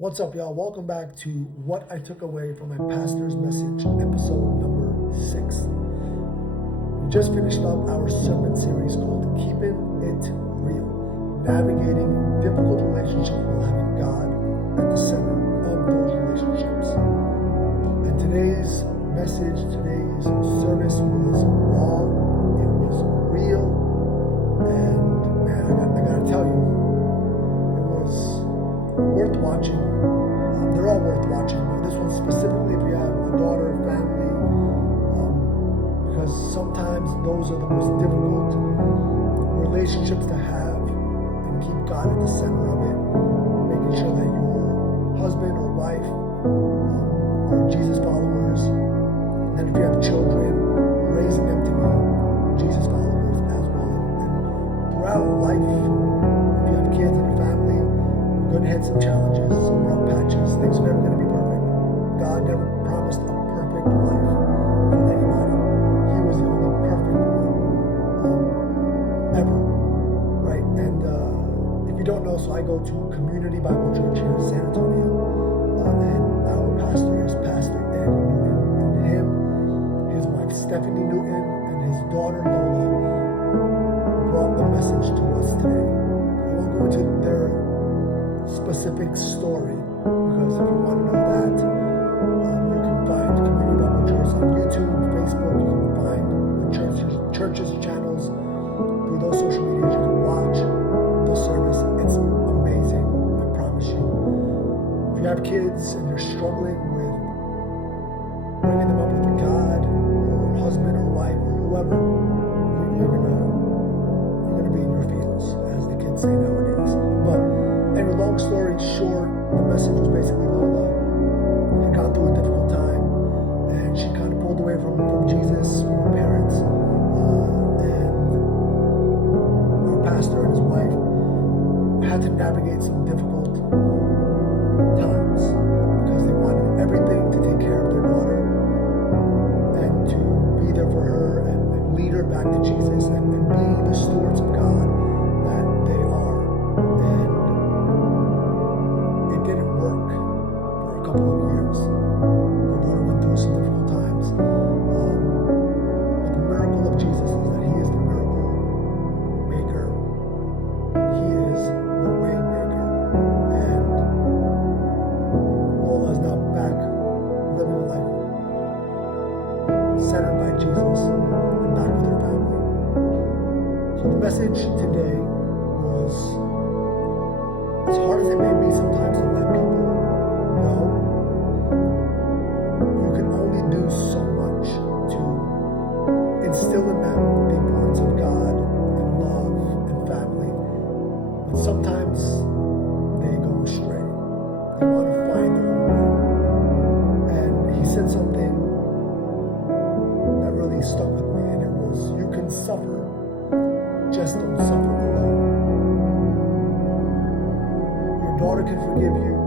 What's up, y'all? Welcome back to What I Took Away from My Pastor's Message, episode number 6. We just finished up our sermon series called Keeping It Real, navigating difficult relationships while having God at the center of those relationships. And today's message, today's service was raw, it was real, and man, I gotta tell you, it was worth watching. They're all worth watching, but this one specifically if you have a daughter, family, because sometimes those are the most difficult relationships to have, and keep God at the center of it, making sure that your husband or wife are Jesus followers, and then if you have children, raising them to be Jesus followers as well. And throughout life, if you have kids and a family, going to hit some challenges, some rough patches. Things are never going to be perfect. God never promised a perfect life for anybody. He was the only perfect one ever, right? And if you don't know, so I go to Community Bible Church here in San Antonio, and our pastor is Pastor Ed Newton, and him, his wife Stephanie Newton, and his daughter Lola brought the message to us today. I won't go into their specific story, because if you want to know that, you can find Community Bible Church on YouTube, Facebook. You can find the church's channels through those social medias. You can watch the service. It's amazing, I promise you. If you have kids and you're struggling with bringing them up with God or husband or wife or whoever, you're gonna be in your feels, as the kids say nowadays. But anyway, long story short, the message was basically Lola had gone through a difficult time, and she kind of pulled away from Jesus, from her parents, and our pastor and his wife had to navigate some difficult times because they wanted everything to take care of their daughter and to be there for her and lead her back to Jesus and be the stewards of God that they are. And it didn't work for a couple of years. Our daughter went through some difficult times. But the miracle of Jesus is that He is the miracle maker. He is the way maker. And Lola is now back living a life centered by Jesus and back with her family. So the message today was, as hard as it may be sometimes to let people know, you can only do so much to instill in them the importance of God and love and family. But sometimes they go astray. They want to find their own way. And he said something that really stuck with me, and it was, you can suffer, just don't suffer alone. Your daughter can forgive you.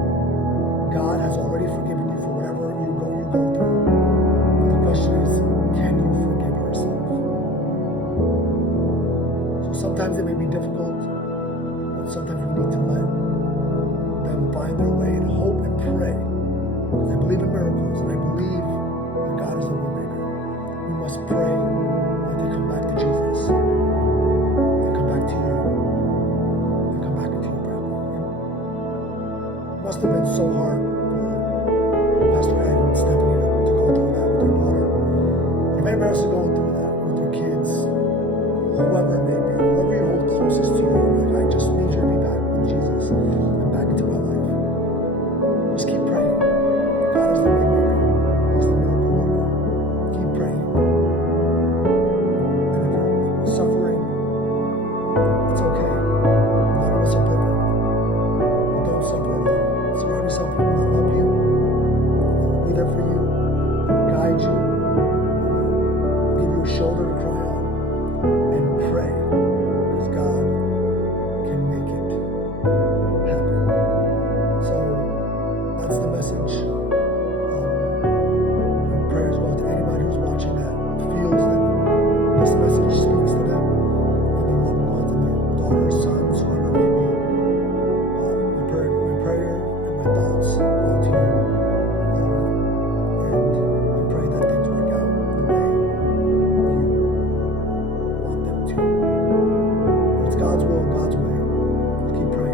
God has already forgiven you for whatever you go through. But the question is, can you forgive yourself? So sometimes it may be difficult, but sometimes we need to let them find their way and hope and pray. Because I believe in miracles, and I believe that God is the way maker. We must pray that they come back to Jesus, and come back to you, and come back into your family. It must have been so hard for Pastor Ed and Stephanie to go through that with their daughter. And if anybody else is going through that with their kids, whoever it may be, whoever you hold closest to you, like, I just need you to be back with Jesus and back into my life. Just keep praying. God is the way maker. He's the miracle worker. Keep praying. And if you're suffering, it's okay. None of us are perfect. But don't suffer alone. Surround yourself with people that love you. They will be there for you. They will guide you. They will give you a shoulder to cry on. And pray. Because God can make it happen. So that's the message. And prayer as well to anybody who's watching that feels that this message speaks to them and their loved ones and their daughters, sons, whoever it may be. My prayer and my thoughts hearts go out to you. And I pray that things work out the way you want them to. It's God's will, God's way. Keep praying.